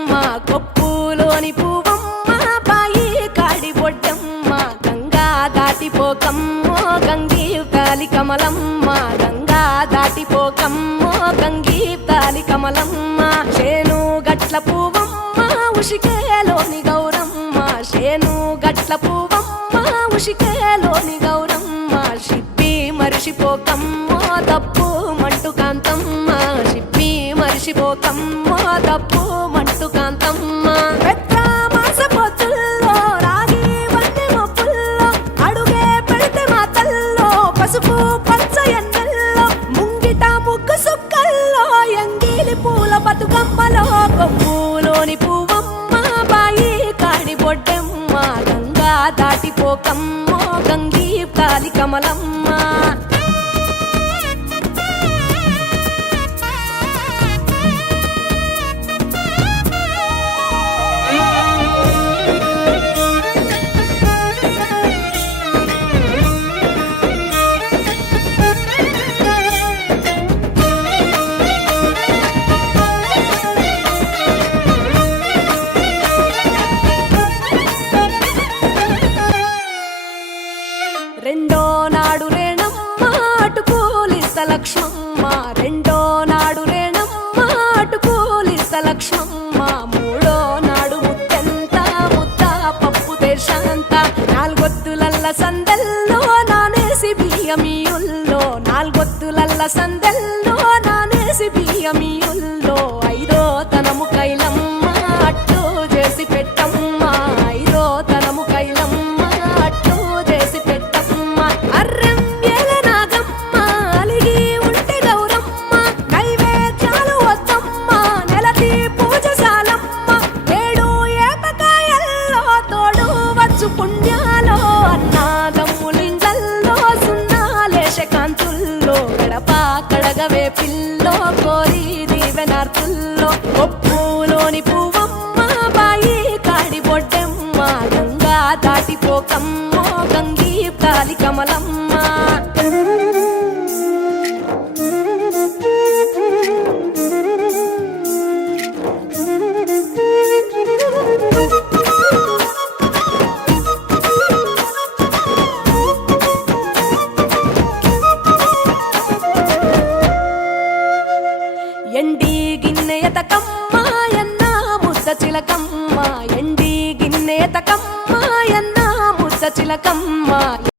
బొడ్డెమ్మ కొప్పులోని పువ్వమ్మ బాయి కాడి బొడ్డెమ్మ గంగా దాటిపోకమ్మో గంగీ తాలి కమలమ్మ గంగా దాటిపోకమ్మో గంగీ తాలి కమలమ్మ చేను గట్ల పువ్వమ్మ ఉషికేలోని గౌరమ్మ చేను గట్ల పువ్వమ్మ ఉషికేలోని గౌరమ్మ షిప్పి మరిషిపోకమ్మో తప్పు మంటు కాంతమ్మ షిప్పి మరిషిపోకమ్మో తప్పు మంటు కాంతమ్మ పెద్ద మాస పొత్తుల్లో రాగి వంటి మొప్పుల్లో అడుగే పెడితే మాతల్లో పసుపు పచ్చ ఎన్నెల్లో ముంగిట ముగ్గు సుక్కల్లో ఎంగిలి పూల బతుకమ్మలో కొమ్ములోని పువ్వమ్మ బాయి కాడి బొడ్డెమ్మ గంగా దాటిపోకమ్మో గంగీ తాలి కమలమ్మ రెండో నాడు రేణమ్మ అటుకూలిస్త లక్ష్మమ్మ రెండో నాడు రేణమ్మ అటుకూలిస్త లక్ష్మమ్మ మూడో నాడు ముత్తెంత ముద్ద పప్పు దేశంత నాలుగొత్తులల్ల సందెల్లో నానేసి బియ్యమియుల్లో నాలుగొత్తులల్ల సందెల్లో నానేసి బియ్యమియుల్లో ఐదో తనము కైలమ్మ అట్టు చేసి పెట్టమ్మ ఐదో తనము కైలమ్మ అట్టు చేసి పెట్టమ్మ అర్రం ఏల నాగమ్మ అలిగి ఉంటే గౌరమ్మ నైవేద్యాలు వద్దమ్మ నెలతి పూజశాలమ్మ ఏడు ఏపకాయల్లో తోడు వచ్చు పుణ్యాలో అన్నాగమ్ములింగల్లో సున్నాలేశ కాంతుల్లో గడప కడగవే పిల్లో కోరి దీవెనార్తుల్లో కొప్పులోని పువ్వమ్మ బాయి కాడి బొడ్డెమ్మ గంగా దాటిపోకమ్మో గంగీ తాలి కమలమ్మ ఎండి గిన్నె ఎతకమ్మ ఎన్న ముద్ద చిలకమ్మ ఎండి గిన్నె ఎతకమ్మ ఎన్న ముద్ద చిలకమ్మ